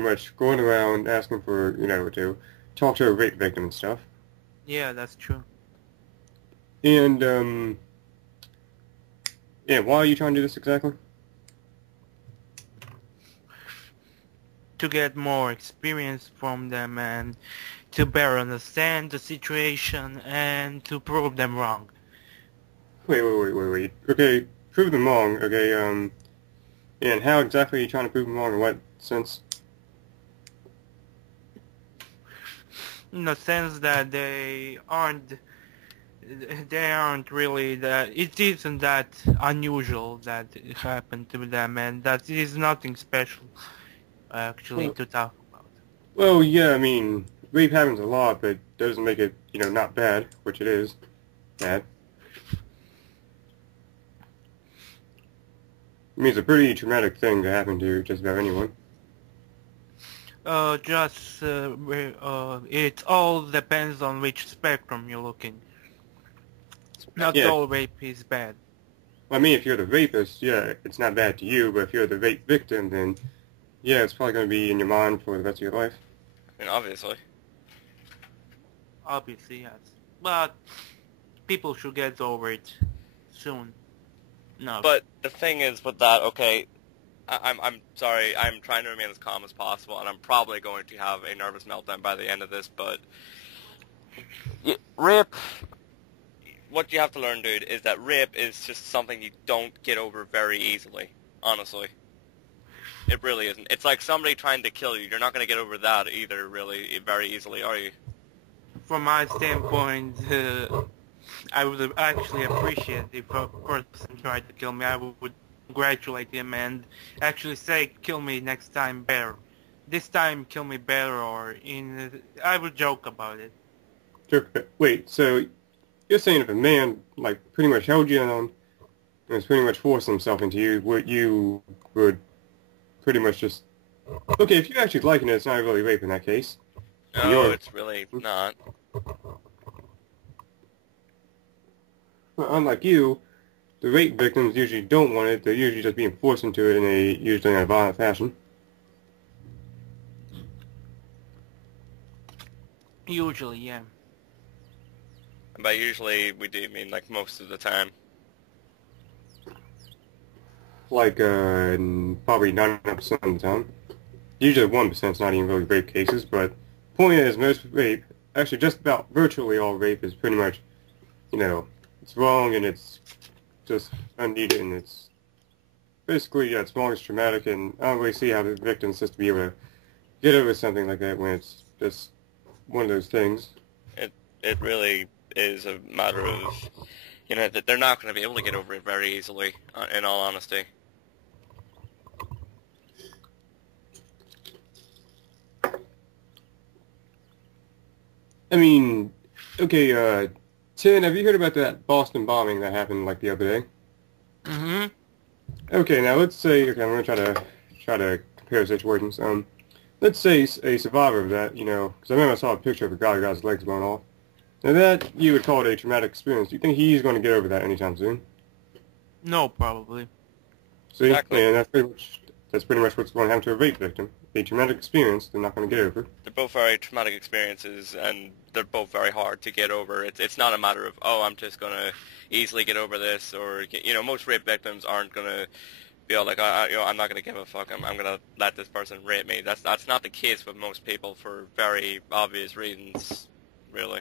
much going around asking for, to talk to a rape victim and stuff. Yeah, that's true. And, yeah, why are you trying to do this exactly? To get more experience from them and to better understand the situation and to prove them wrong. Wait. Okay, prove them wrong. Okay, and how exactly are you trying to prove them wrong? In what sense? In the sense that they aren't really that, it isn't that unusual that it happened to them, and that is nothing special actually Well, to talk about. well, yeah, I mean, rape happens a lot, but doesn't make it, not bad, which it is bad. I mean, it's a pretty traumatic thing to happen to just about anyone. It all depends on which spectrum you're looking. Not Yeah, all rape is bad. I mean, if you're the rapist, yeah, it's not bad to you, but if you're the rape victim, then yeah, it's probably going to be in your mind for the rest of your life. I mean, obviously. Obviously, yes. But people should get over it soon. No. But the thing is with that, okay, I'm sorry, I'm trying to remain as calm as possible, and I'm probably going to have a nervous meltdown by the end of this, but rape, what you have to learn, dude, is that rape is just something you don't get over very easily, honestly. It really isn't. It's like somebody trying to kill you. You're not going to get over that either, really, very easily, are you? From my standpoint, I would actually appreciate if a person tried to kill me. I would congratulate him and actually say, kill me next time better. This time, kill me better, or I would joke about it. Sure. Wait, so you're saying if a man, like, pretty much held you down and was pretty much forced himself into you, you would pretty much just... Okay, if you're actually liking it, it's not really rape in that case. No, it's really not. Well, unlike you, the rape victims usually don't want it. They're usually just being forced into it usually in a violent fashion. Usually, yeah. And by usually, we do mean, like, most of the time. Like, probably 99% of the time. Usually 1% is not even really rape cases, but the point is most rape, actually just about virtually all rape is pretty much, it's wrong and it's just unneeded and it's basically, yeah, it's wrong, it's traumatic, and I don't really see how the victim's supposed to be able to get over something like that when it's just one of those things. It really is a matter of, that they're not going to be able to get over it very easily, in all honesty. I mean, okay, Tin, have you heard about that Boston bombing that happened like the other day? Mm-hmm. Okay, now let's say, okay, I'm gonna try to compare situations. Let's say a survivor of that, because I remember I saw a picture of a guy who got his legs blown off. Now that you would call it a traumatic experience. Do you think he's going to get over that anytime soon? No, probably. See, Exactly. and that's pretty much what's going to happen to a rape victim. A traumatic experience they're not going to get over. They're both very traumatic experiences, and they're both very hard to get over. It's not a matter of, oh, I'm just going to easily get over this, or, most rape victims aren't going to be all like, I'm not going to give a fuck, I'm going to let this person rape me. That's not the case with most people for very obvious reasons, really.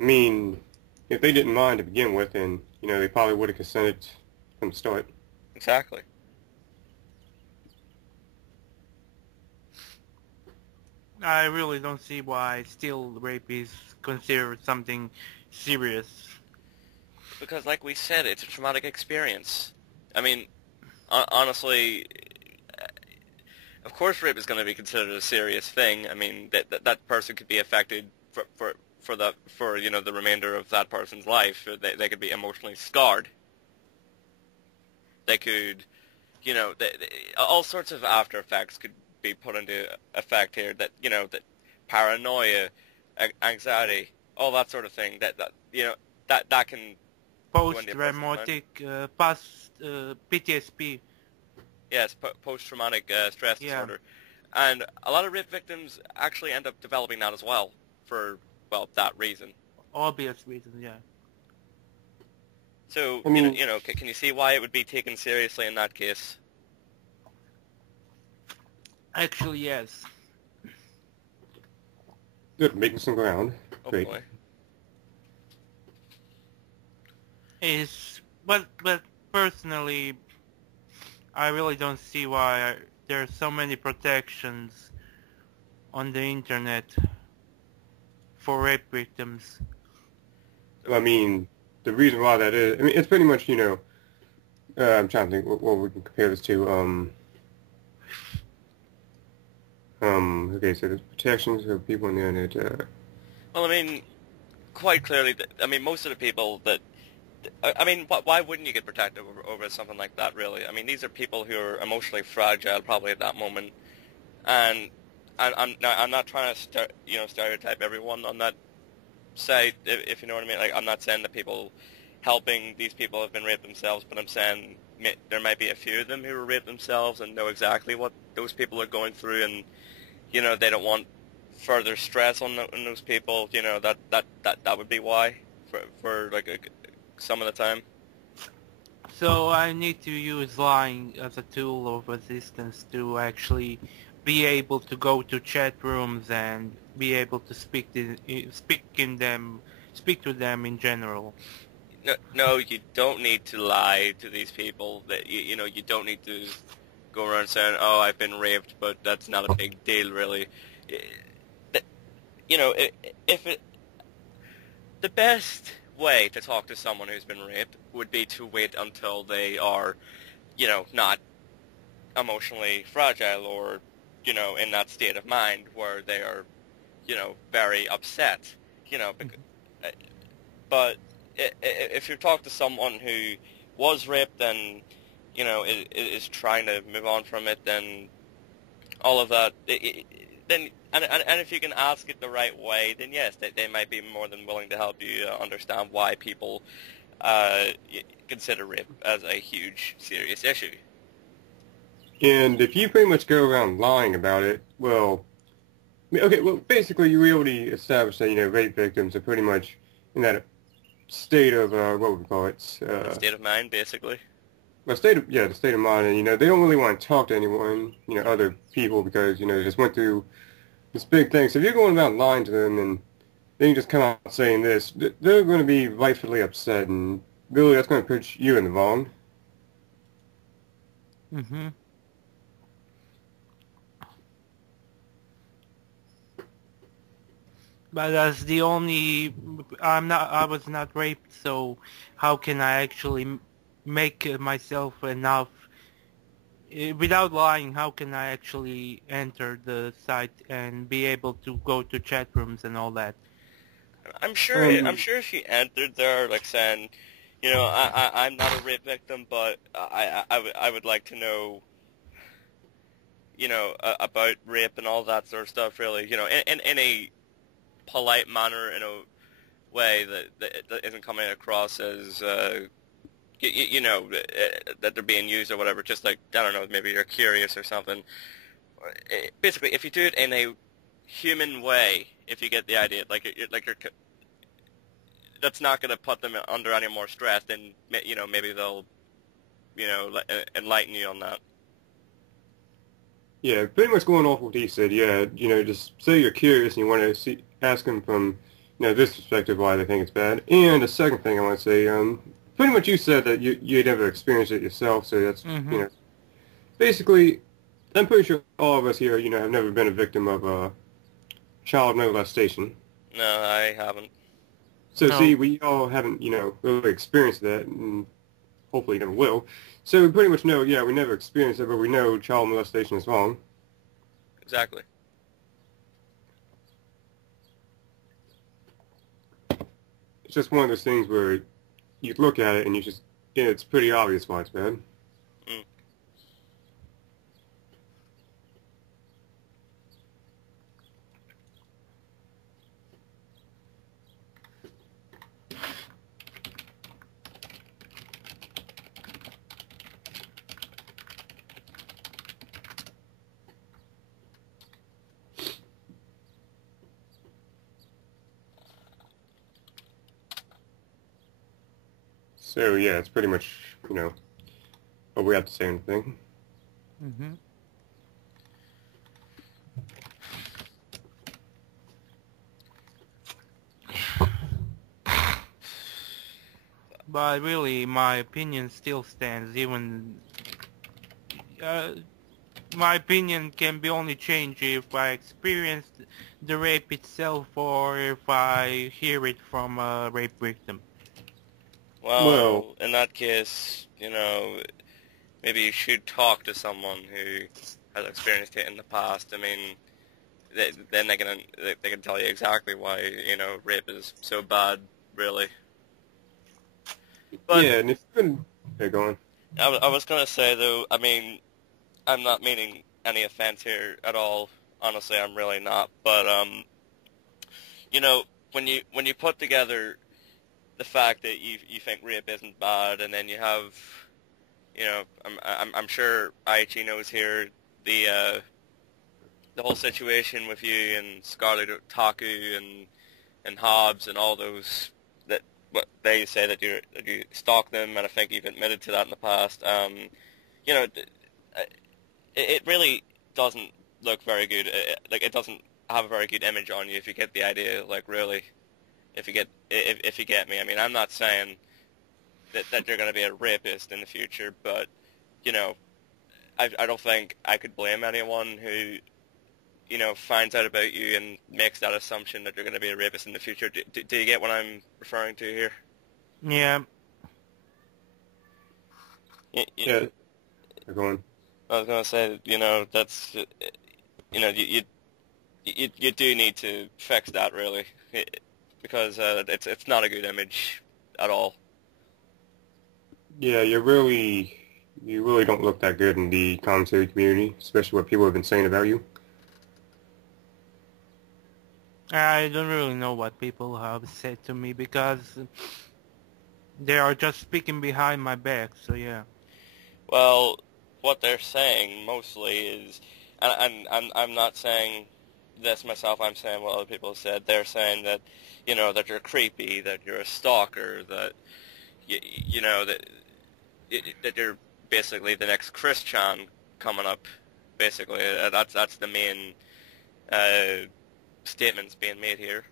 I mean, if they didn't mind to begin with, then, they probably would have consented from the start. Exactly. I really don't see why still rape is considered something serious. Because, like we said, it's a traumatic experience. I mean, honestly, of course rape is going to be considered a serious thing. I mean, that person could be affected for the remainder of that person's life. They could be emotionally scarred. They could, all sorts of after effects could be put into effect here. That paranoia, anxiety, all that sort of thing. That can Post-traumatic, PTSD. Yes, post-traumatic stress disorder. And a lot of rape victims actually end up developing that as well for, well, that reason. Obvious reason, yeah. So, I mean, can you see why it would be taken seriously in that case? Actually, yes. good, making some ground. Great. Hopefully. But personally, I really don't see why there are so many protections on the internet for rape victims. I mean, the reason why that is, I mean, it's pretty much, I'm trying to think what we can compare this to. Okay, so there's protections for people on the internet. Well, I mean, quite clearly, I mean, most of the people that, I mean, why wouldn't you get protected over something like that, really? I mean, these are people who are emotionally fragile, probably at that moment, and I'm not trying to stereotype everyone on that site, if you know what I mean. Like, I'm not saying that people helping these people have been raped themselves, but I'm saying there might be a few of them who were raped themselves and know exactly what those people are going through, and they don't want further stress on those people. That would be why for like some of the time. So I need to use lying as a tool of resistance to actually be able to go to chat rooms and be able to speak to them in general. No, you don't need to lie to these people. That you don't need to go around saying, "Oh, I've been raped," but that's not a big deal, really. The best way to talk to someone who's been raped would be to wait until they are, not emotionally fragile or, in that state of mind where they are, very upset, but if you talk to someone who was raped and, is trying to move on from it, then all of that, then and if you can ask it the right way, then yes, they might be more than willing to help you understand why people consider rape as a huge, serious issue. And if you pretty much go around lying about it, well, okay, well, basically you already established that, rape victims are pretty much in that state of, what would we call it? State of mind, basically. The state of mind, and, they don't really want to talk to anyone, other people, because, they just went through this big thing. So if you're going about lying to them, and then you just come out saying this, they're going to be rightfully upset, and really that's going to put you in the wrong. Mm-hmm. But as the only, I was not raped, so how can I actually make myself enough, without lying, how can I actually enter the site and be able to go to chat rooms and all that? I'm sure if you entered there, like saying, I'm not a rape victim, but I would like to know, about rape and all that sort of stuff, really, in a polite manner, in a way that isn't coming across as, that they're being used or whatever, just like, I don't know, maybe you're curious or something. Basically, if you do it in a human way, if you get the idea, that's not going to put them under any more stress, then, maybe they'll, enlighten you on that. Yeah, pretty much going off what he said, yeah, just say you're curious and you want to ask them from, this perspective why they think it's bad. And the second thing I want to say, pretty much you said that you never experienced it yourself, so that's, basically, I'm pretty sure all of us here, have never been a victim of child molestation. No, I haven't. So No. see, we all haven't, really experienced that, and hopefully never will. So we pretty much know, yeah, we never experienced it, but we know child molestation is wrong. Exactly. It's just one of those things where you look at it and it's pretty obvious why it's bad. Mm. So yeah, it's pretty much, what we have to say on the thing. Hmm. But really, my opinion still stands. Even uh, my opinion can be only changed if I experience the rape itself or if I hear it from a rape victim. Well, Well, in that case, maybe you should talk to someone who has experienced it in the past. I mean, then they can tell you exactly why rape is so bad, really. But yeah, and if you've been, yeah, go on. I was gonna say though, I mean, I'm not meaning any offense here at all. Honestly, I'm really not. But you know, when you put together the fact that you think rape isn't bad, and then you have, I'm sure Aichi knows here the whole situation with you and Scarlet Taku and Hobbs and all those that what they say that you stalk them, and I think you've admitted to that in the past. You know, it really doesn't look very good. Like it doesn't have a very good image on you if you get the idea. Like really, if you get me. I mean, I'm not saying that you're going to be a rapist in the future, but you know, I don't think I could blame anyone who finds out about you and makes that assumption that you're going to be a rapist in the future. Do you get what I'm referring to here? Yeah. Yeah, go on. I was going to say, that's, you do need to fix that really, because it's not a good image at all. Yeah, you really don't look that good in the commentary community, especially what people have been saying about you. I don't really know what people have said to me because they are just speaking behind my back, so yeah. Well, what they're saying mostly is, and I'm not saying this myself, I'm saying what other people have said. They're saying that, that you're creepy, that you're a stalker, that, that you're basically the next Christian coming up, basically. That's the main statements being made here.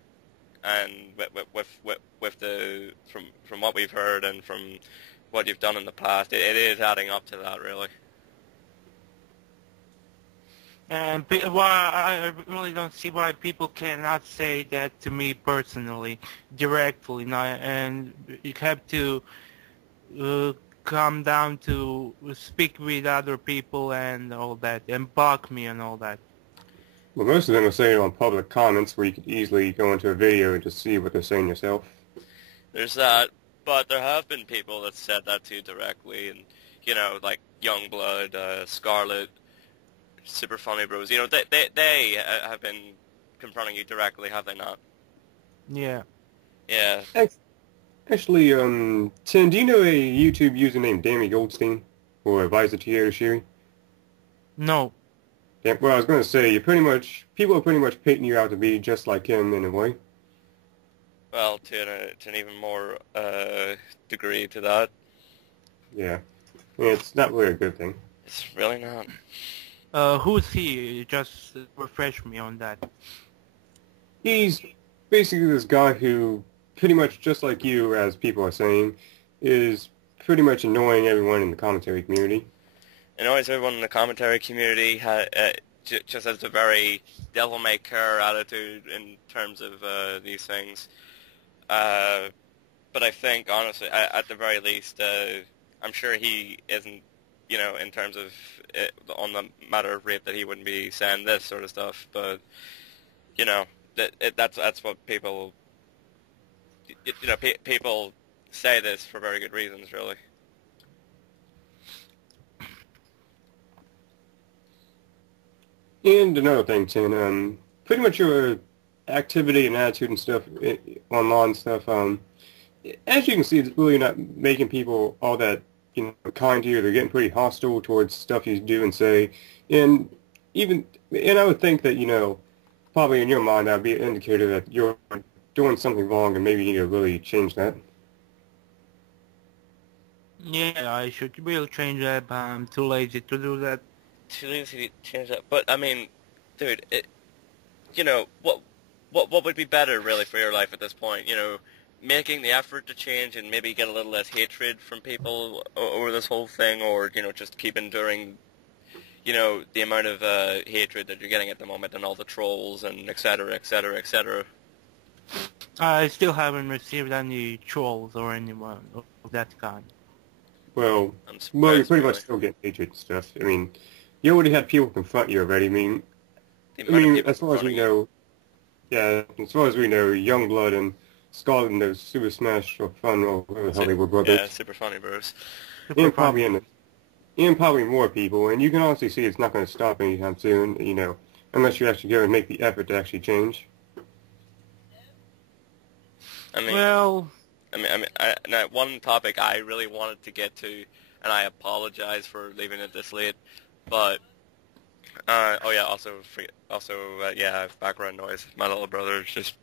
And with the from what we've heard and from what you've done in the past, it is adding up to that, really. And well, I really don't see why people cannot say that to me personally, directly, and you have to come down to speak with other people and all that, and block me and all that. Well, most of them are saying it on public comments where you could easily go into a video and just see what they're saying yourself. There's that, but there have been people that said that to you directly, and like Youngblood, Scarlet, Super Funny Bros. They have been confronting you directly, have they not? Yeah. Yeah. Actually, Tim, do you know a YouTube user named Danny Goldstein or Advisor to Shiri? No. Yeah, well, I was going to say, people are pretty much painting you out to be just like him in a way. Well, to an even more degree to that. Yeah. It's not really a good thing. It's really not. Who's he? Just refresh me on that. He's basically this guy who, pretty much just like you, as people are saying, is pretty much annoying everyone in the commentary community. Annoys everyone in the commentary community, just has a very devil-may-care attitude in terms of these things. But I think, honestly, at the very least, I'm sure he isn't, in terms of on the matter of rape, that he wouldn't be saying this sort of stuff. But that's what people, people say this for very good reasons, really. And another thing, Tim, pretty much your activity and attitude and stuff, online stuff, as you can see, it's really not making people all that, kind to you. They're getting pretty hostile towards stuff you do and say. And I would think that, probably in your mind, that would be an indicator that you're doing something wrong and maybe you need to really change that. Yeah, I should really change that, but I'm too lazy to do that. Too lazy to change that. But I mean, dude, what would be better really for your life at this point? Making the effort to change and maybe get a little less hatred from people over this whole thing, or just keep enduring, the amount of hatred that you're getting at the moment and all the trolls and et cetera, et cetera, et cetera. I still haven't received any trolls or anyone of that kind. Well, I'm you're surprised, pretty really. much still getting hatred and stuff. I mean, you already had people confront you already. The I amount of mean, people as far as we confronting you. know, yeah, as far as we know, Youngblood and Scarlet and those Super Smash or Fun or whatever the hell they were Yeah, brothers, super funny, bros. Super and funny. probably and probably more people, and you can honestly see it's not going to stop anytime soon. Unless you actually go and make the effort to actually change. I mean, Well, now one topic I really wanted to get to, and I apologize for leaving it this late, but oh yeah, yeah, I have background noise. My little brother just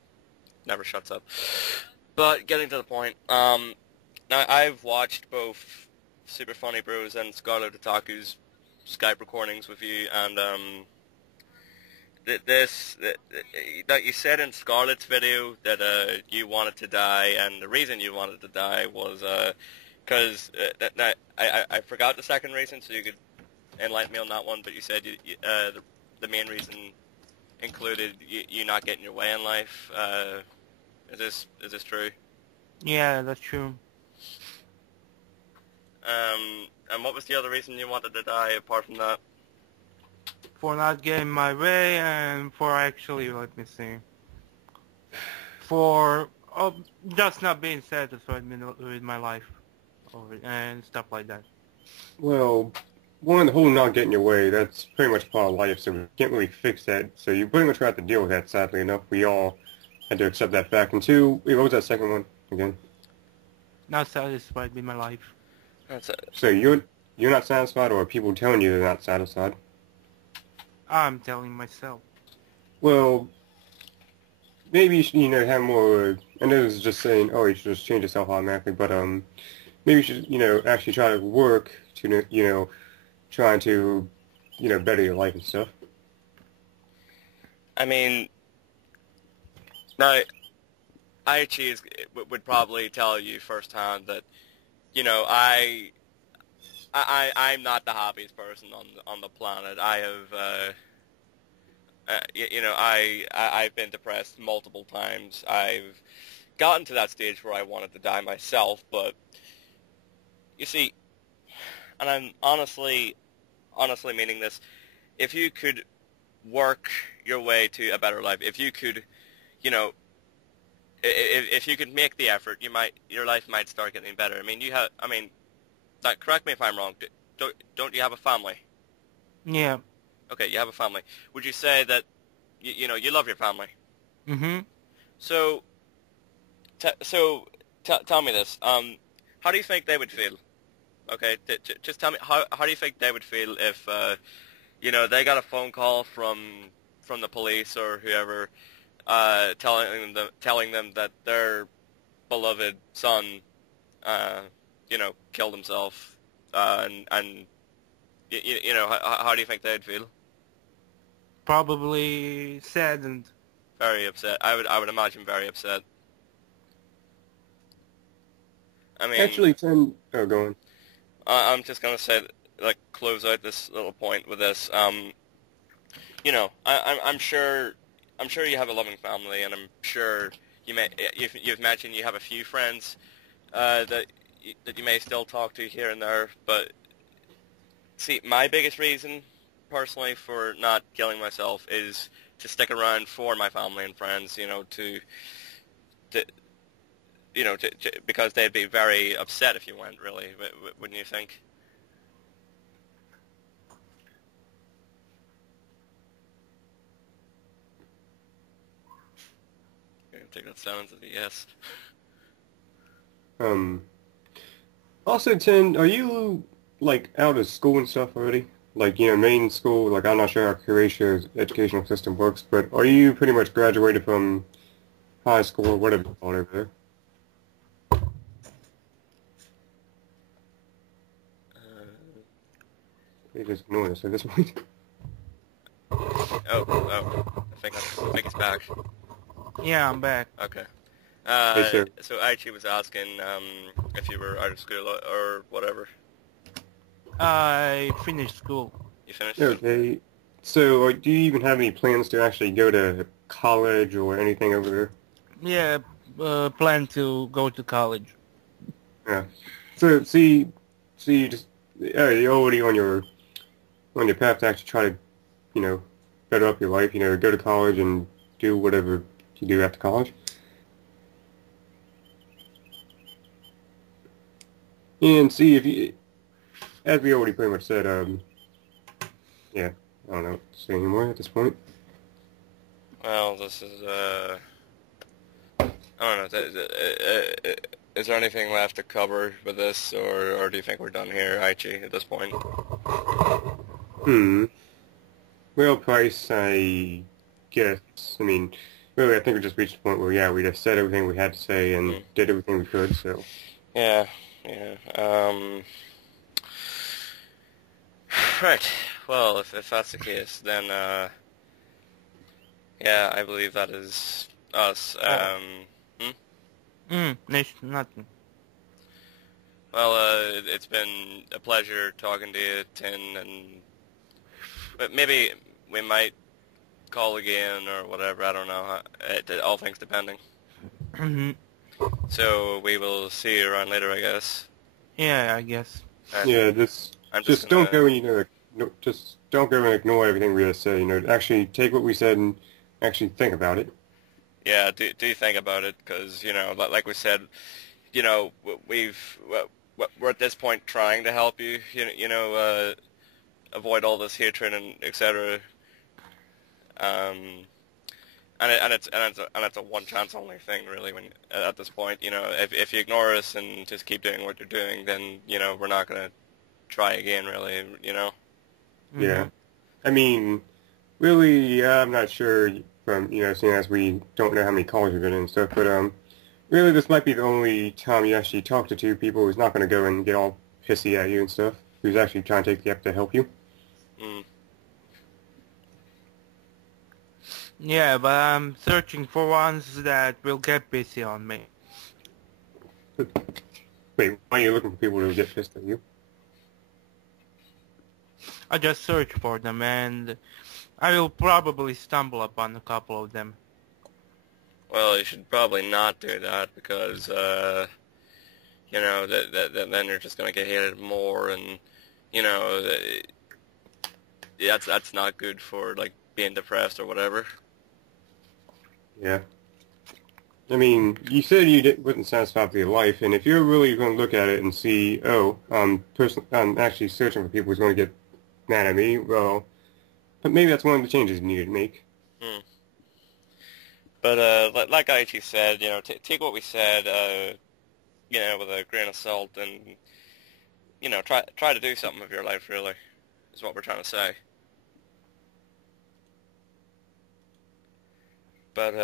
never shuts up. But getting to the point, now I've watched both Super Funny Bros and Scarlet Otaku's Skype recordings with you, and that you said in Scarlet's video that you wanted to die, and the reason you wanted to die was because I forgot the second reason, so you could enlighten me on that one. But you said the main reason included you not getting your way in life. Is this true? yeah, that's true. And what was the other reason you wanted to die apart from that? For not getting my way and for actually, let me see, for just not being satisfied with my life and stuff like that. Well, one, the whole not getting your way, that's pretty much part of life, so we can't really fix that. So you pretty much have to deal with that, sadly enough. We all had to accept that fact. And two, wait, what was that second one again? Not satisfied with my life. That's it. So you're not satisfied, or are people telling you they're not satisfied? I'm telling myself. Well, maybe you should, have more. I know this is just saying, oh, you should just change yourself automatically, but maybe you should, actually try to work to, trying to, better your life and stuff. I mean, now Aichi would probably tell you firsthand that I'm not the happiest person on the planet. I have I've been depressed multiple times. I've gotten to that stage where I wanted to die myself, but you see, and I'm honestly meaning this, if you could work your way to a better life, if you could, you know, if you could make the effort, your life might start getting better. Like, correct me if I'm wrong. Don't you have a family? Yeah. Okay, you have a family. Would you say that you love your family? Mm-hmm. So tell me this. How do you think they would feel? Okay, just tell me how do you think they would feel if they got a phone call from the police or whoever telling them that their beloved son killed himself, and how do you think they'd feel? Probably saddened. Very upset. I would imagine very upset. I mean, Actually, oh, go on. I'm just gonna say, like, close out this little point with this. I'm sure you have a loving family, and I'm sure you've mentioned you have a few friends that you may still talk to here and there. But see, my biggest reason, personally, for not killing myself is to stick around for my family and friends. Because they'd be very upset if you went. Really, wouldn't you think? I'm gonna take that silence as a yes. Um, Also, Tim, are you, like, out of school and stuff already? Like, main school, like, I'm not sure how Croatia's educational system works, but are you pretty much graduated from high school or whatever you call it over there? They just ignored us at this point. I think it's back. Yeah, I'm back. Okay. Hey, sir. So Aichi was asking if you were out of school or whatever. I finished school. You finished? Okay. So, do you even have any plans to actually go to college or anything over there? Yeah, plan to go to college. Yeah. So, you just you're already on your path to actually try to, better up your life. Go to college and do whatever you do after college. And see if you, as we already pretty much said, yeah, I don't know what to say anymore at this point. Well, this is I don't know. Is there anything left to cover with this, or do you think we're done here, Aichi, at this point? Well, Price, I guess. I mean, really, I think we just reached the point where, yeah, we just said everything we had to say and did everything we could. So. Yeah. Right. Well, if that's the case, then yeah, I believe that is us. Nothing. Well, it's been a pleasure talking to you, Tin, but maybe we might call again or whatever. I don't know. All things depending. So we will see you around later, I guess. Yeah, I guess. Yeah, just don't go and just don't go and ignore everything we just said. Actually take what we said and actually think about it. Yeah, do think about it, because like we said, we're at this point trying to help you. Avoid all this hatred and etc. And it's a one chance only thing, really. When at this point, if you ignore us and just keep doing what you're doing, then we're not gonna try again, really. Yeah, I mean, really, I'm not sure from seeing as we don't know how many calls you've been in and stuff, but really, this might be the only time you actually talk to two people who's not going to go and get all pissy at you and stuff. Who's actually trying to take the effort to help you. Yeah, but I'm searching for ones that will get pissy on me. Wait, why are you looking for people to get pissed at you? I just search for them, and I will probably stumble upon a couple of them. Well, you should probably not do that, because that then you're just gonna get hated more, and that's not good for like being depressed or whatever. Yeah. I mean, you said you wasn't satisfied with your life, and if you're really going to look at it and see, I'm actually searching for people who's going to get mad at me, well, but maybe that's one of the changes you need to make. But like Aichi said, take what we said, with a grain of salt, and try to do something with your life. Really, is what we're trying to say. But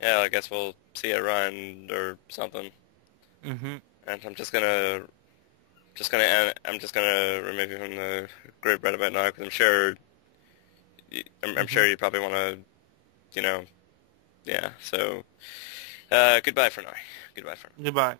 yeah, I guess we'll see you around or something. And I'm just gonna remove you from the group right about now, because I'm sure you probably want to, yeah. So goodbye for now. Goodbye.